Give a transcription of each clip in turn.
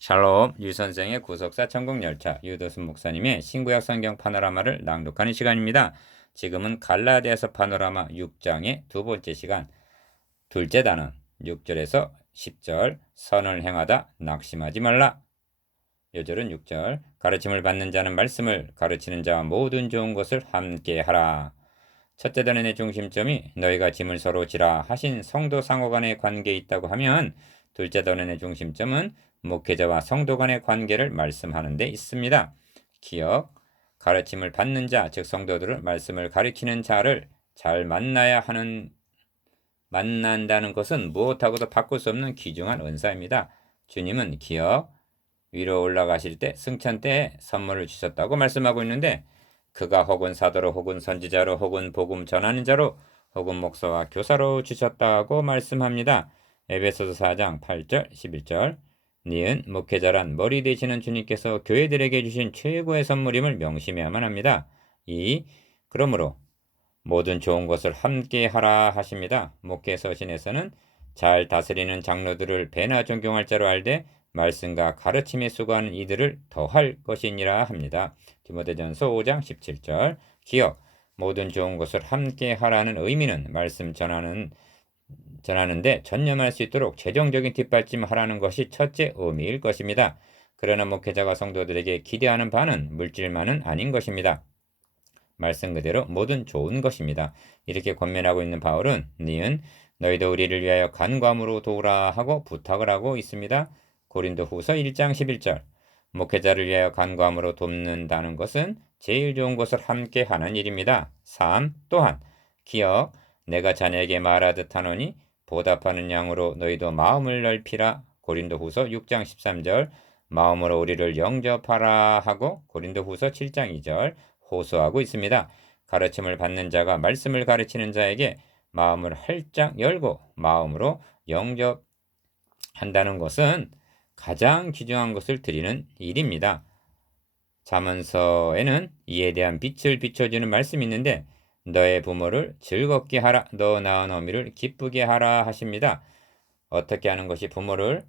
샬롬 유선생의 구속사 천국열차 유도순 목사님의 신구약 성경 파노라마를 낭독하는 시간입니다. 지금은 갈라디아서 파노라마 6장의 두 번째 시간, 둘째 단원 6절에서 10절 선을 행하다 낙심하지 말라. 요절은 6절 가르침을 받는 자는 말씀을 가르치는 자와 모든 좋은 것을 함께 하라. 첫째 단원의 중심점이 너희가 짐을 서로 지라 하신 성도 상호 간의 관계에 있다고 하면, 둘째 단원의 중심점은 목회자와 성도 간의 관계를 말씀하는 데 있습니다. 기억, 가르침을 받는 자, 즉 성도들은 말씀을 가르치는 자를 잘 만난다는 것은 무엇하고도 바꿀 수 없는 귀중한 은사입니다. 주님은 기억, 위로 올라가실 때 승천 때에 선물을 주셨다고 말씀하고 있는데, 그가 혹은 사도로 혹은 선지자로 혹은 복음 전하는 자로 혹은 목사와 교사로 주셨다고 말씀합니다. 에베소서 4장 8절 11절 니은 목회자란 머리 되시는 주님께서 교회들에게 주신 최고의 선물임을 명심해야만 합니다. 그러므로 모든 좋은 것을 함께 하라 하십니다. 목회 서신에서는 잘 다스리는 장로들을 배나 존경할 자로 알되 말씀과 가르침에 수고하는 이들을 더할 것이니라 합니다. 디모데전서 5장 17절 기억, 모든 좋은 것을 함께 하라는 의미는 말씀 전하는데 전념할 수 있도록 재정적인 뒷받침하라는 것이 첫째 의미일 것입니다. 그러나 목회자가 성도들에게 기대하는 바는 물질만은 아닌 것입니다. 말씀 그대로 모든 좋은 것입니다. 이렇게 권면하고 있는 바울은 니은 너희도 우리를 위하여 간구함으로 도우라 하고 부탁을 하고 있습니다. 고린도 후서 1장 11절 목회자를 위하여 간구함으로 돕는다는 것은 제일 좋은 것을 함께 하는 일입니다. 3. 또한 기억, 내가 자네에게 말하듯 하노니 보답하는 양으로 너희도 마음을 넓히라. 고린도 후서 6장 13절 마음으로 우리를 영접하라 하고 고린도 후서 7장 2절 호소하고 있습니다. 가르침을 받는 자가 말씀을 가르치는 자에게 마음을 활짝 열고 마음으로 영접한다는 것은 가장 귀중한 것을 드리는 일입니다. 잠언서에는 이에 대한 빛을 비춰주는 말씀이 있는데 너의 부모를 즐겁게 하라, 너 낳은 어미를 기쁘게 하라 하십니다. 어떻게 하는 것이 부모를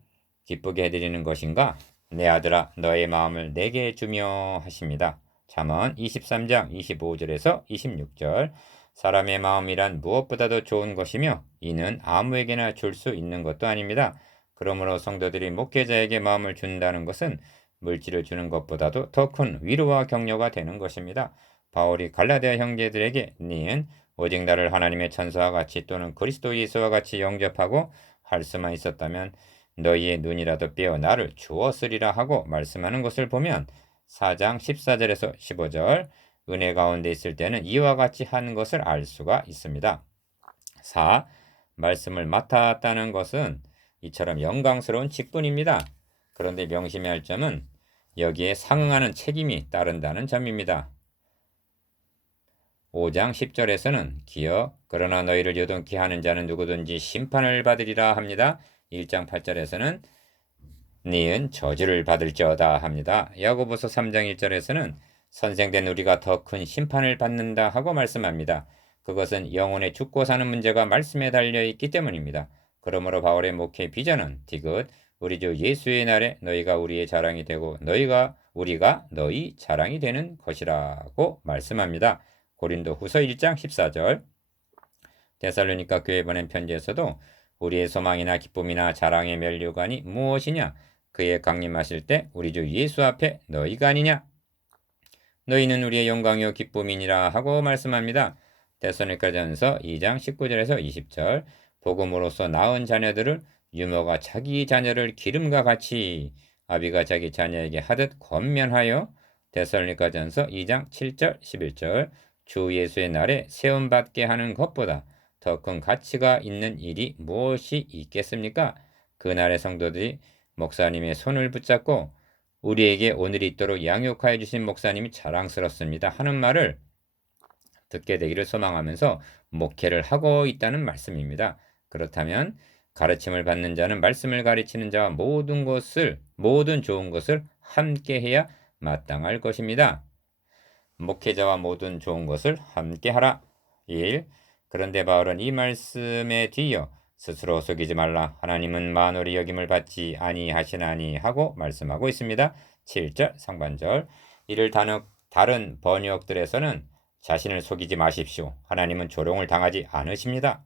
기쁘게 해드리는 것인가? 내 아들아, 너의 마음을 내게 주며 하십니다. 잠언 23장 25절에서 26절 사람의 마음이란 무엇보다도 좋은 것이며 이는 아무에게나 줄 수 있는 것도 아닙니다. 그러므로 성도들이 목회자에게 마음을 준다는 것은 물질을 주는 것보다도 더 큰 위로와 격려가 되는 것입니다. 바울이 갈라디아 형제들에게 니은 오직 나를 하나님의 천사와 같이 또는 그리스도 예수와 같이 영접하고 할 수만 있었다면 너희의 눈이라도 빼어 나를 주었으리라 하고 말씀하는 것을 보면 4장 14절에서 15절 은혜 가운데 있을 때는 이와 같이 한 것을 알 수가 있습니다. 4. 말씀을 맡았다는 것은 이처럼 영광스러운 직분입니다. 그런데 명심해야 할 점은 여기에 상응하는 책임이 따른다는 점입니다. 5장 10절에서는 기어 그러나 너희를 요동케 하는 자는 누구든지 심판을 받으리라 합니다. 1장 8절에서는 니은 저주를 받을지어다 합니다. 야고보서 3장 1절에서는 선생된 우리가 더 큰 심판을 받는다 하고 말씀합니다. 그것은 영혼의 죽고 사는 문제가 말씀에 달려있기 때문입니다. 그러므로 바울의 목회 비전은 디귿 우리 주 예수의 날에 너희가 우리의 자랑이 되고 우리가 너희 자랑이 되는 것이라고 말씀합니다. 고린도 후서 1장 14절 데살로니가 교회 보낸 편지에서도 우리의 소망이나 기쁨이나 자랑의 면류관이 무엇이냐? 그의 강림하실 때 우리 주 예수 앞에 너희가 아니냐? 너희는 우리의 영광이요 기쁨이니라 하고 말씀합니다. 데살로니가전서 2장 19절에서 20절 복음으로써 낳은 자녀들을 유모가 자기 자녀를 기름과 같이 아비가 자기 자녀에게 하듯 권면하여 데살로니가전서 2장 7절 11절 주 예수의 날에 세움받게 하는 것보다 더 큰 가치가 있는 일이 무엇이 있겠습니까? 그날의 성도들이 목사님의 손을 붙잡고 우리에게 오늘이 있도록 양육하여 주신 목사님이 자랑스럽습니다 하는 말을 듣게 되기를 소망하면서 목회를 하고 있다는 말씀입니다. 그렇다면 가르침을 받는 자는 말씀을 가르치는 자와 모든 좋은 것을 함께 해야 마땅할 것입니다. 목회자와 모든 좋은 것을 함께 하라. 1. 그런데 바울은 이 말씀에 뒤이어 스스로 속이지 말라. 하나님은 만월의 여김을 받지 아니하시나니 하고 말씀하고 있습니다. 7절 상반절. 이를 다른 번역들에서는 자신을 속이지 마십시오. 하나님은 조롱을 당하지 않으십니다.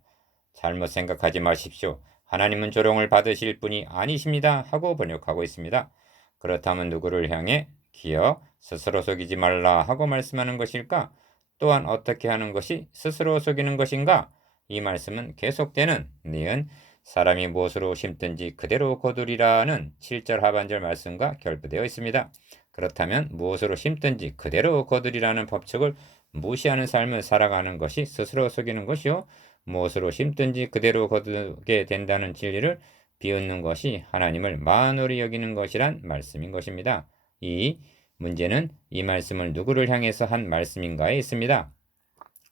잘못 생각하지 마십시오. 하나님은 조롱을 받으실 분이 아니십니다. 하고 번역하고 있습니다. 그렇다면 누구를 향해 기어 스스로 속이지 말라 하고 말씀하는 것일까? 또한 어떻게 하는 것이 스스로 속이는 것인가? 이 말씀은 계속되는 니은 사람이 무엇으로 심든지 그대로 거두리라는 7절 하반절 말씀과 결부되어 있습니다. 그렇다면 무엇으로 심든지 그대로 거두리라는 법칙을 무시하는 삶을 살아가는 것이 스스로 속이는 것이요, 무엇으로 심든지 그대로 거두게 된다는 진리를 비웃는 것이 하나님을 만홀히 여기는 것이란 말씀인 것입니다. 이 문제는 이 말씀을 누구를 향해서 한 말씀인가에 있습니다.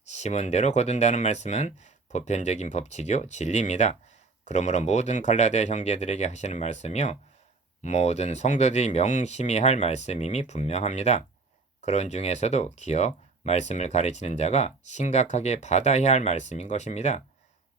심은 대로 거둔다는 말씀은 보편적인 법칙이요 진리입니다. 그러므로 모든 갈라디아 형제들에게 하시는 말씀이요 모든 성도들이 명심히 할 말씀임이 분명합니다. 그런 중에서도 기어 말씀을 가르치는 자가 심각하게 받아야 할 말씀인 것입니다.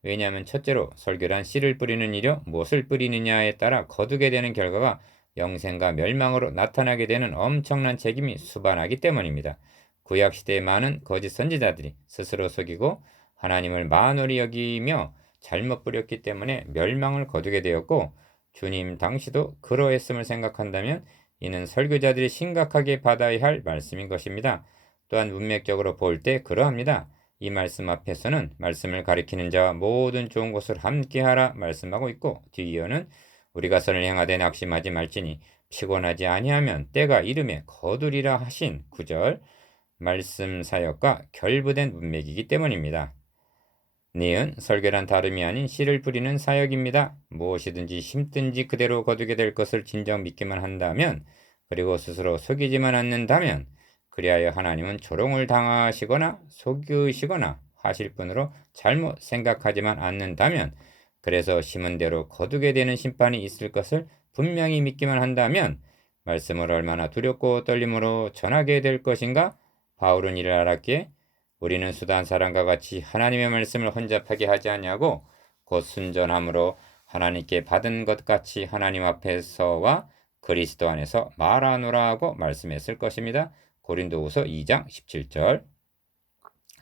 왜냐하면 첫째로 설교란 씨를 뿌리는 일이요 무엇을 뿌리느냐에 따라 거두게 되는 결과가 영생과 멸망으로 나타나게 되는 엄청난 책임이 수반하기 때문입니다. 구약시대의 많은 거짓 선지자들이 스스로 속이고 하나님을 만홀히 여기며 잘못 뿌렸기 때문에 멸망을 거두게 되었고, 주님 당시도 그러했음을 생각한다면 이는 설교자들이 심각하게 받아야 할 말씀인 것입니다. 또한 문맥적으로 볼 때 그러합니다. 이 말씀 앞에서는 말씀을 가리키는 자와 모든 좋은 것을 함께하라 말씀하고 있고, 뒤이어는 우리가 선을 행하되 낙심하지 말지니 피곤하지 아니하면 때가 이름에 거두리라 하신 9절 말씀 사역과 결부된 문맥이기 때문입니다. 니은 설교란 다름이 아닌 씨를 뿌리는 사역입니다. 무엇이든지 심든지 그대로 거두게 될 것을 진정 믿기만 한다면, 그리고 스스로 속이지만 않는다면, 그리하여 하나님은 조롱을 당하시거나 속이시거나 하실 분으로 잘못 생각하지만 않는다면, 그래서 심은 대로 거두게 되는 심판이 있을 것을 분명히 믿기만 한다면 말씀을 얼마나 두렵고 떨림으로 전하게 될 것인가? 바울은 이를 알았기에 우리는 수단 사람과 같이 하나님의 말씀을 혼잡하게 하지 않냐고 곧 순전함으로 하나님께 받은 것 같이 하나님 앞에서와 그리스도 안에서 말하노라 하고 말씀했을 것입니다. 고린도후서 2장 17절.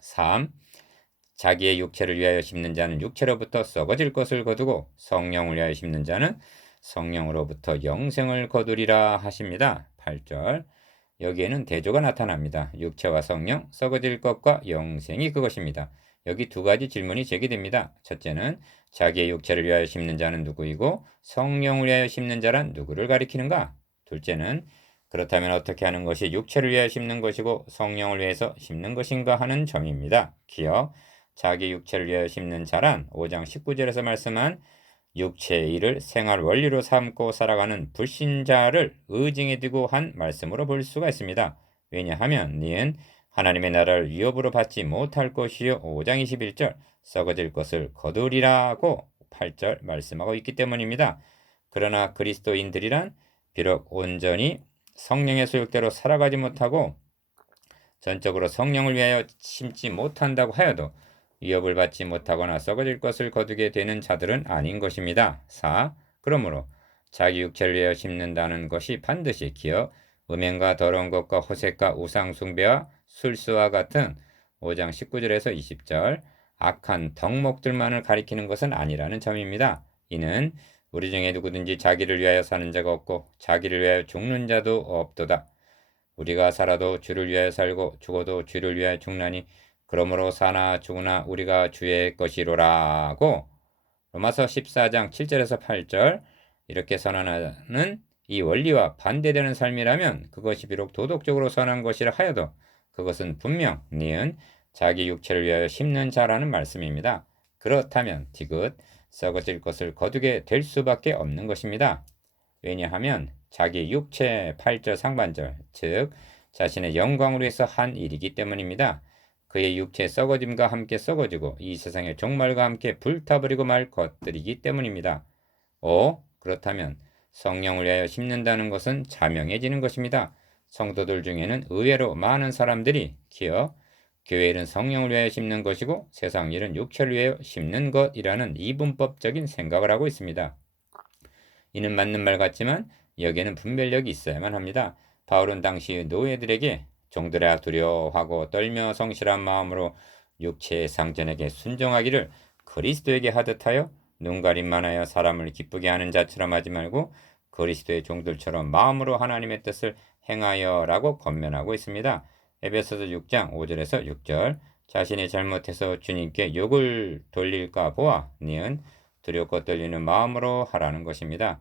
3. 자기의 육체를 위하여 심는 자는 육체로부터 썩어질 것을 거두고 성령을 위하여 심는 자는 성령으로부터 영생을 거두리라 하십니다. 8절. 여기에는 대조가 나타납니다. 육체와 성령, 썩어질 것과 영생이 그것입니다. 여기 두 가지 질문이 제기됩니다. 첫째는 자기의 육체를 위하여 심는 자는 누구이고 성령을 위하여 심는 자란 누구를 가리키는가? 둘째는 그렇다면 어떻게 하는 것이 육체를 위하여 심는 것이고 성령을 위해서 심는 것인가 하는 점입니다. 기억, 자기 육체를 위하여 심는 자란 5장 19절에서 말씀한 육체의 일을 생활 원리로 삼고 살아가는 불신자를 의징에 두고 한 말씀으로 볼 수가 있습니다. 왜냐하면 니은 하나님의 나라를 위협으로 받지 못할 것이요 5장 21절 썩어질 것을 거두리라고 8절 말씀하고 있기 때문입니다. 그러나 그리스도인들이란 비록 온전히 성령의 소욕대로 살아가지 못하고 전적으로 성령을 위하여 심지 못한다고 하여도 위협을 받지 못하거나 썩어질 것을 거두게 되는 자들은 아닌 것입니다. 4. 그러므로 자기 육체를 위하여 심는다는 것이 반드시 기어 음행과 더러운 것과 호색과 우상 숭배와 술수와 같은 5장 19절에서 20절 악한 덕목들만을 가리키는 것은 아니라는 점입니다. 이는 우리 중에 누구든지 자기를 위하여 사는 자가 없고 자기를 위하여 죽는 자도 없도다. 우리가 살아도 주를 위하여 살고 죽어도 주를 위하여 죽나니 그러므로 사나 죽으나 우리가 주의 것이로라고 로마서 14장 7절에서 8절 이렇게 선언하는 이 원리와 반대되는 삶이라면 그것이 비록 도덕적으로 선한 것이라 하여도 그것은 분명 니은 자기 육체를 위하여 심는 자라는 말씀입니다. 그렇다면 디귿 썩어질 것을 거두게 될 수밖에 없는 것입니다. 왜냐하면 자기 육체 8절 상반절 즉 자신의 영광을 위해서 한 일이기 때문입니다. 그의 육체 썩어짐과 함께 썩어지고 이 세상의 종말과 함께 불타버리고 말 것들이기 때문입니다. 5. 그렇다면 성령을 위하여 심는다는 것은 자명해지는 것입니다. 성도들 중에는 의외로 많은 사람들이 기어 교회 일은 성령을 위하여 심는 것이고 세상 일은 육체를 위하여 심는 것이라는 이분법적인 생각을 하고 있습니다. 이는 맞는 말 같지만 여기에는 분별력이 있어야만 합니다. 바울은 당시 노예들에게 종들아 두려워하고 떨며 성실한 마음으로 육체의 상전에게 순종하기를 그리스도에게 하듯하여 눈가림만하여 사람을 기쁘게 하는 자처럼 하지 말고 그리스도의 종들처럼 마음으로 하나님의 뜻을 행하여라고 권면하고 있습니다. 에베소서 6장 5절에서 6절 자신이 잘못해서 주님께 욕을 돌릴까 보아 니은 두렵고 떨리는 마음으로 하라는 것입니다.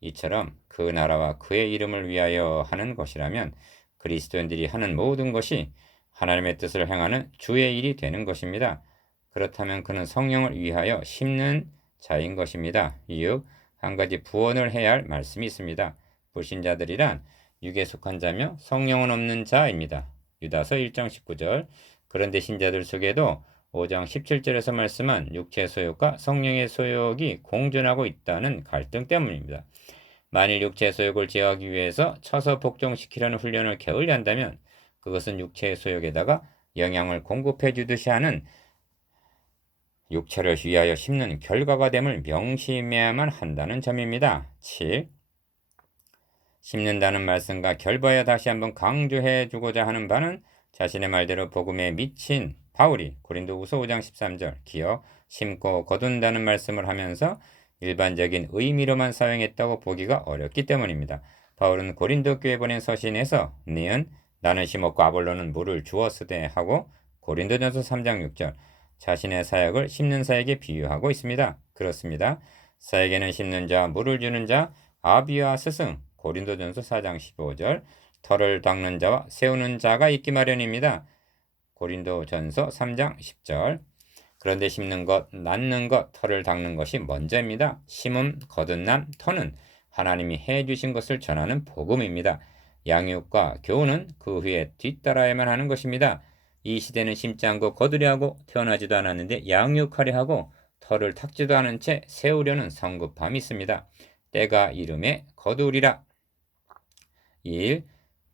이처럼 그 나라와 그의 이름을 위하여 하는 것이라면 그리스도인들이 하는 모든 것이 하나님의 뜻을 행하는 주의 일이 되는 것입니다. 그렇다면 그는 성령을 위하여 심는 자인 것입니다. 이후 한 가지 부언을 해야 할 말씀이 있습니다. 불신자들이란 육에 속한 자며 성령은 없는 자입니다. 유다서 1장 19절 그런데 신자들 속에도 5장 17절에서 말씀한 육체의 소욕과 성령의 소욕이 공존하고 있다는 갈등 때문입니다. 만일 육체의 소욕을 제어하기 위해서 쳐서 복종시키려는 훈련을 게을리 한다면 그것은 육체의 소욕에다가 영향을 공급해 주듯이 하는 육체를 위하여 심는 결과가 됨을 명심해야만 한다는 점입니다. 7. 심는다는 말씀과 결과에 다시 한번 강조해 주고자 하는 바는 자신의 말대로 복음에 미친 바울이 고린도후서 5장 13절 기어 심고 거둔다는 말씀을 하면서 일반적인 의미로만 사용했다고 보기가 어렵기 때문입니다. 바울은 고린도 교회 보낸 서신에서 니은 나는 심었고 아볼로는 물을 주었으되 하고 고린도전서 3장 6절 자신의 사역을 심는 사역에 비유하고 있습니다. 그렇습니다. 사역에는 심는 자, 물을 주는 자, 아비와 스승 고린도전서 4장 15절 털을 닦는 자와 세우는 자가 있기 마련입니다. 고린도전서 3장 10절 그런데 심는 것, 낳는 것, 털을 닦는 것이 먼저입니다. 심음, 거듭남, 터는 하나님이 해주신 것을 전하는 복음입니다. 양육과 교훈은 그 후에 뒤따라야만 하는 것입니다. 이 시대는 심지 않고 거두려 하고 태어나지도 않았는데 양육하려 하고 털을 닦지도 않은 채 세우려는 성급함이 있습니다. 때가 이름에 거두리라. 1.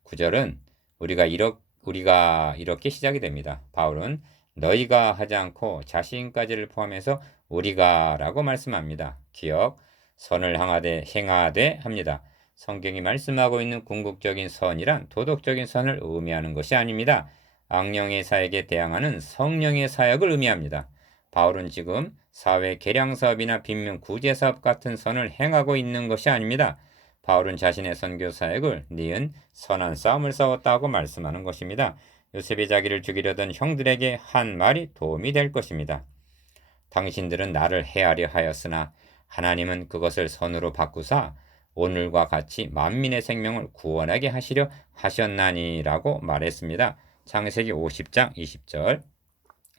9절은 우리가 이렇게 시작이 됩니다. 바울은 너희가 하지 않고 자신까지를 포함해서 우리가 라고 말씀합니다. 기억, 선을 행하되 합니다. 성경이 말씀하고 있는 궁극적인 선이란 도덕적인 선을 의미하는 것이 아닙니다. 악령의 사역에 대항하는 성령의 사역을 의미합니다. 바울은 지금 사회 개량 사업이나 빈민 구제 사업 같은 선을 행하고 있는 것이 아닙니다. 바울은 자신의 선교 사역을 니은 선한 싸움을 싸웠다고 말씀하는 것입니다. 요셉이 자기를 죽이려던 형들에게 한 말이 도움이 될 것입니다. 당신들은 나를 해하려 하였으나 하나님은 그것을 선으로 바꾸사 오늘과 같이 만민의 생명을 구원하게 하시려 하셨나니라고 말했습니다. 창세기 50장 20절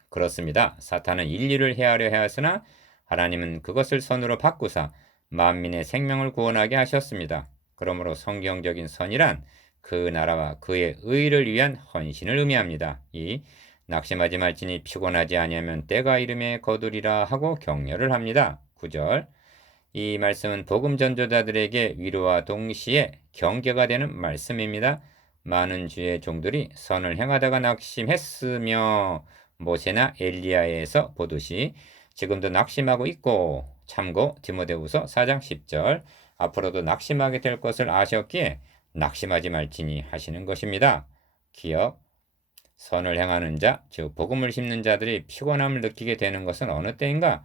그렇습니다. 사탄은 인류를 해하려 하였으나 하나님은 그것을 선으로 바꾸사 만민의 생명을 구원하게 하셨습니다. 그러므로 성경적인 선이란 그 나라와 그의 의를 위한 헌신을 의미합니다. 이 낙심하지 말지니 피곤하지 아니하면 때가 이름에 거두리라 하고 격려를 합니다. 9절 이 말씀은 복음 전도자들에게 위로와 동시에 경계가 되는 말씀입니다. 많은 주의 종들이 선을 행하다가 낙심했으며 모세나 엘리야에서 보듯이 지금도 낙심하고 있고 참고 디모데후서 4장 10절 앞으로도 낙심하게 될 것을 아셨기에 낙심하지 말지니 하시는 것입니다. 기억 선을 행하는 자, 즉 복음을 심는 자들이 피곤함을 느끼게 되는 것은 어느 때인가?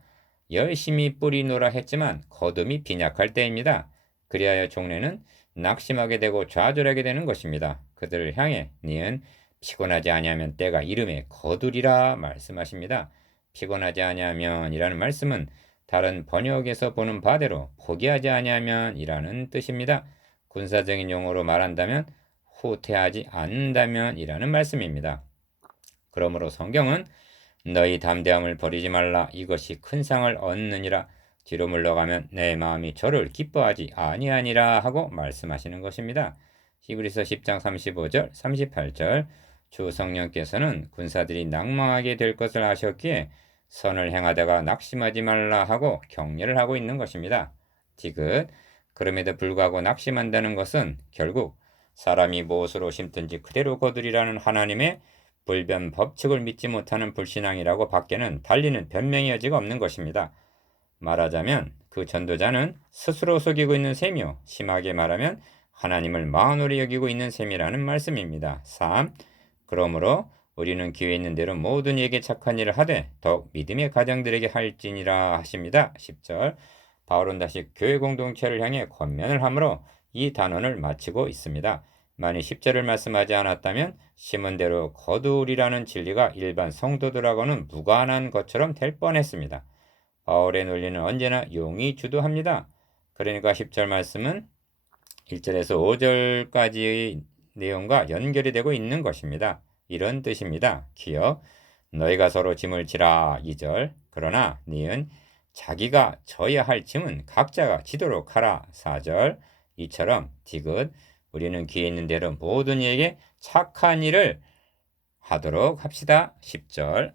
열심히 뿌리 놓으라 했지만 거둠이 빈약할 때입니다. 그리하여 종래는 낙심하게 되고 좌절하게 되는 것입니다. 그들을 향해 니은 피곤하지 아니하면 때가 이름에 거두리라 말씀하십니다. 피곤하지 아니하면 이라는 말씀은 다른 번역에서 보는 바대로 포기하지 아니하면 이라는 뜻입니다. 군사적인 용어로 말한다면 후퇴하지 않는다면 이라는 말씀입니다. 그러므로 성경은 너희 담대함을 버리지 말라 이것이 큰 상을 얻느니라 뒤로 물러가면 내 마음이 저를 기뻐하지 아니하니라 하고 말씀하시는 것입니다. 히브리서 10장 35절 38절 주 성령께서는 군사들이 낭망하게 될 것을 아셨기에 선을 행하다가 낙심하지 말라 하고 격려를 하고 있는 것입니다. 디귿 그럼에도 불구하고 낙심한다는 것은 결국 사람이 무엇으로 심든지 그대로 거두리라는 하나님의 불변 법칙을 믿지 못하는 불신앙이라고 밖에는 달리는 변명의 여지가 없는 것입니다. 말하자면 그 전도자는 스스로 속이고 있는 셈이요, 심하게 말하면 하나님을 마흔으로 여기고 있는 셈이라는 말씀입니다. 3. 그러므로 우리는 기회 있는 대로 모든 이에게 착한 일을 하되 더욱 믿음의 가정들에게 할지니라 하십니다. 10절. 바울은 다시 교회 공동체를 향해 권면을 하므로 이 단원을 마치고 있습니다. 만일 10절을 말씀하지 않았다면 심은 대로 거두리라는 진리가 일반 성도들하고는 무관한 것처럼 될 뻔했습니다. 바울의 논리는 언제나 용이 주도합니다. 그러니까 10절 말씀은 1절에서 5절까지의 내용과 연결이 되고 있는 것입니다. 이런 뜻입니다. 기억, 너희가 서로 짐을 지라. 2절, 그러나 니은 자기가 져야 할 짐은 각자가 지도록 하라. 4절, 이처럼 디귿, 우리는 기회 있는 대로 모든 이에게 착한 일을 하도록 합시다. 10절.